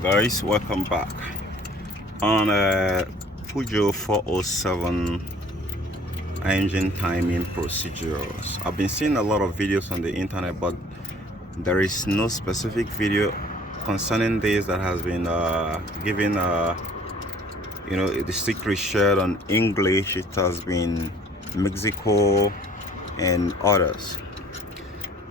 Hello guys, welcome back on a Peugeot 407 engine timing procedures. I've been seeing a lot of videos on the internet, but there is no specific video concerning this that has been given the secret shared on English. It has been Mexico and others.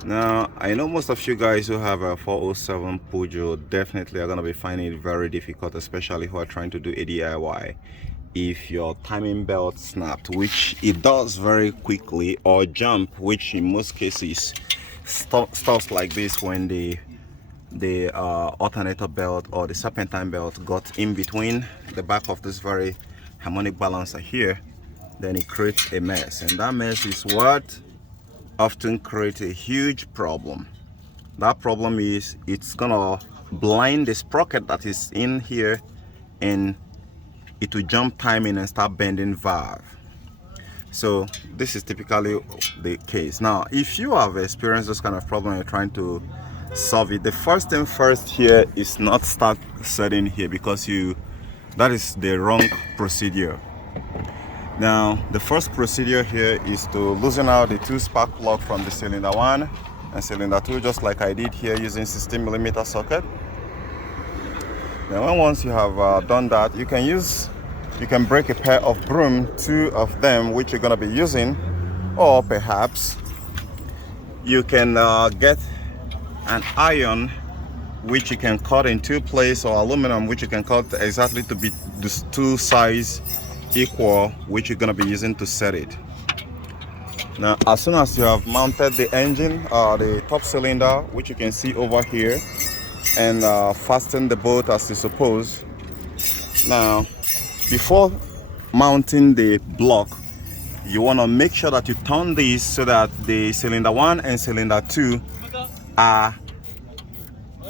Now, I know most of you guys who have a 407 Peugeot definitely are going to be finding it very difficult, especially who are trying to do a DIY. If your timing belt snapped, which it does very quickly, or jump, which in most cases stops like this when the alternator belt or the serpentine belt got in between the back of this very harmonic balancer here, then it creates a mess, and that mess is what often create a huge problem. That problem is it's gonna blind the sprocket that is in here, and it will jump timing and start bending valve. So this is typically the case. Now, if you have experienced this kind of problem, you're trying to solve it, the first thing first here is not start setting here, because that is the wrong procedure. Now, the first procedure here is to loosen out the two spark plug from the cylinder 1 and cylinder 2, just like I did here using 16mm socket. Then once you have done that, you can break a pair of broom, 2 of them, which you're going to be using, or perhaps you can get an iron which you can cut in 2 places, or aluminum which you can cut exactly to be these 2 size equal, which you're going to be using to set it. Now, as soon as you have mounted the engine, the top cylinder, which you can see over here, and fasten the bolt as you suppose. Now, before mounting the block, you want to make sure that you turn these so that the cylinder 1 and cylinder 2 are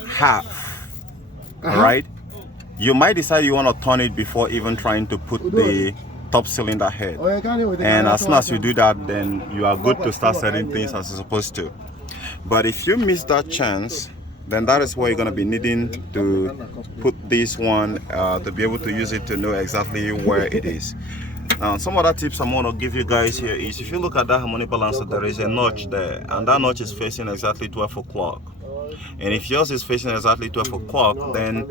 half. All right. You might decide you want to turn it before even trying to put the top cylinder head, and as soon as you do that, then you are good to start setting things as you're supposed to. But if you miss that chance, then that is where you're going to be needing to put this one to be able to use it to know exactly where it is. Now, some other tips I'm going to give you guys here is, if you look at that harmonic balancer, there is a notch there, and that notch is facing exactly 12 o'clock. And if yours is facing exactly 12 o'clock, then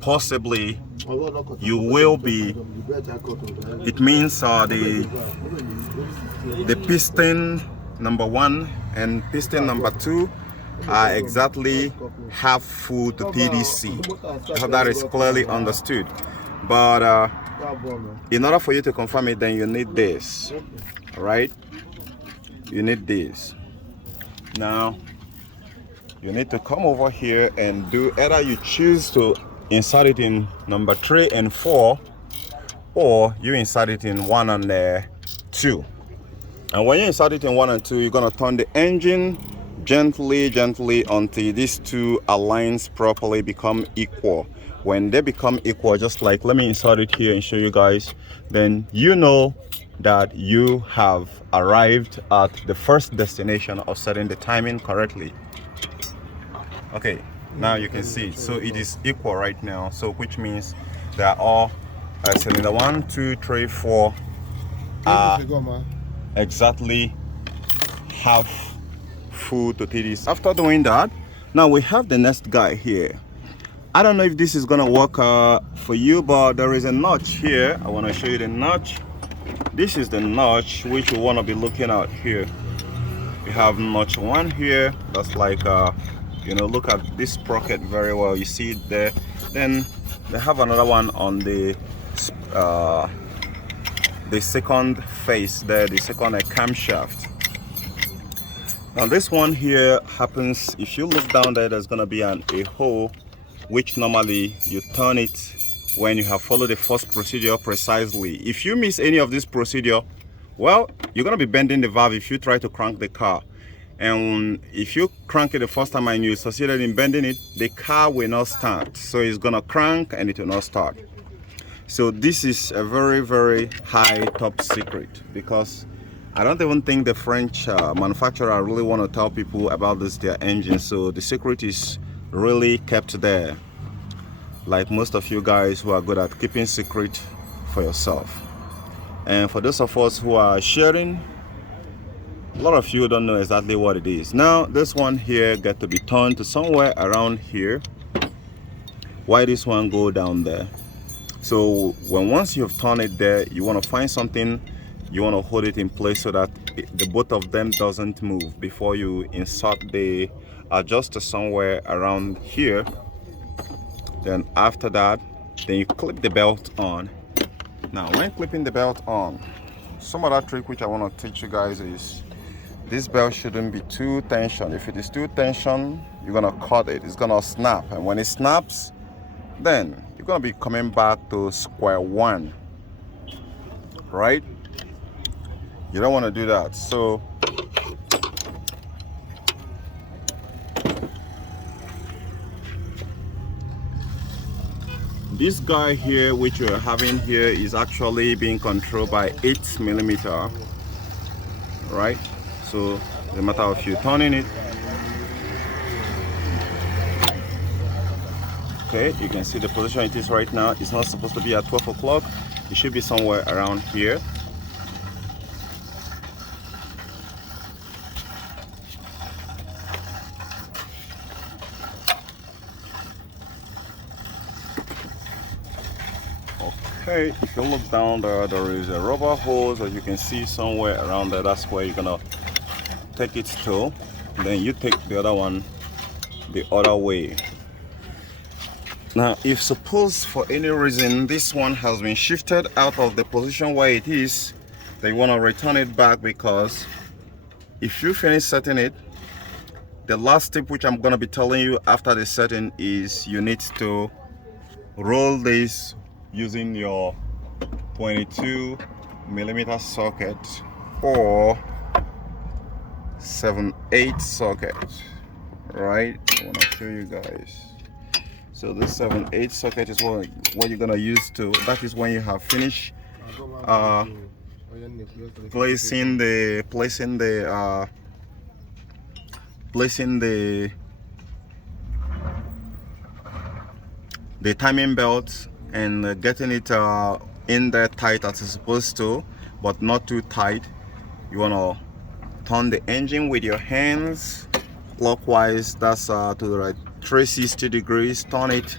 possibly you will be, it means the piston number 1 and piston number 2 are exactly half full to TDC. I hope that is clearly understood. But in order for you to confirm it, then you need this. All right, you need this. Now, you need to come over here and do, either you choose to insert it in number 3 and 4, or you insert it in 1 and 2. And when you insert it in 1 and 2, you're going to turn the engine gently until these 2 aligns properly, become equal. When they become equal, just like, let me insert it here and show you guys, then you know that you have arrived at the first destination of setting the timing correctly. Okay, now you can see, so it is equal right now, so which means they are all cylinder 1, 2, 3, 4 are exactly half full to TDC. After doing that, now we have the next guy here. I don't know if this is gonna work for you, but there is a notch here. I want to show you the notch. This is the notch which you want to be looking at here. You have notch 1 here, that's like look at this sprocket very well, you see it there. Then they have another one on the second face there, the second camshaft. Now this one here happens, if you look down there, there's gonna be a hole, which normally you turn it when you have followed the first procedure precisely. If you miss any of this procedure, well, you're gonna be bending the valve if you try to crank the car. And if you crank it the first time and you succeeded in bending it, the car will not start. So it's gonna crank and it will not start. So this is a very high top secret, because I don't even think the French manufacturer really want to tell people about their engine. So the secret is really kept there. like most of you guys who are good at keeping secret for yourself. And for those of us who are sharing, a lot of you don't know exactly what it is. Now this one here got to be turned to somewhere around here. Why this one go down there? So once you've turned it there, you want to find something, you want to hold it in place so that the both of them doesn't move before you insert the adjuster somewhere around here. Then after that, then you clip the belt on. Now when clipping the belt on, some other trick which I want to teach you guys is this belt shouldn't be too tension. If it is too tension, you're gonna cut it, it's gonna snap, and when it snaps, then you're gonna be coming back to square one, right? You don't want to do that. So this guy here which you're having here is actually being controlled by 8mm, right? So it's a matter of you turning it. Okay, you can see the position it is right now. It's not supposed to be at 12 o'clock. It should be somewhere around here. Okay, if you look down there, there is a rubber hose that you can see somewhere around there. That's where you're gonna take it to. Then you take the other one the other way. Now if suppose for any reason this one has been shifted out of the position where it is, then you want to return it back, because if you finish setting it, the last tip which I'm going to be telling you after the setting is you need to roll this using your 22mm socket or 7/8 socket, right? I want to show you guys. So this 7/8 socket is what you're gonna use to. That is when you have finished placing the timing belt and getting it in there tight as it's supposed to, but not too tight. You wanna turn the engine with your hands clockwise. That's to the right. 360 degrees, turn it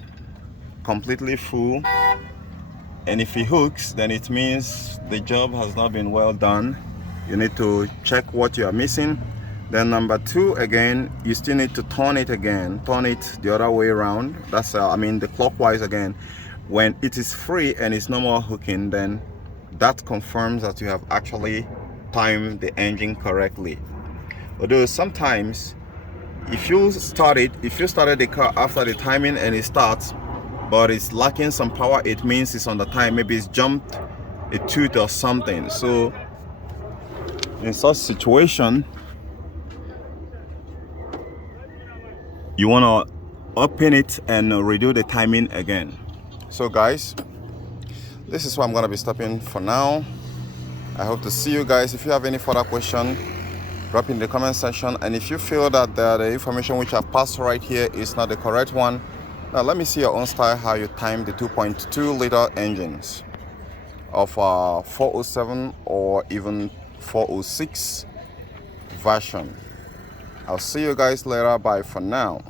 completely full, and if it hooks, then it means the job has not been well done. You need to check what you are missing. Then number two, again, you still need to turn it again, turn it the other way around. That's I mean the clockwise again. When it is free and it's no more hooking, then that confirms that you have actually timed the engine correctly. Although sometimes if you started the car after the timing and it starts but it's lacking some power, it means it's on the time, maybe it's jumped a tooth or something. So in such situation, you want to open it and redo the timing again. So guys, this is where I'm going to be stopping for now. I hope to see you guys. If you have any further question, drop in the comment section, and if you feel that the information which I've passed right here is not the correct one, now let me see your own style, how you time the 2.2 liter engines of 407 or even 406 version. I'll see you guys later. Bye for now.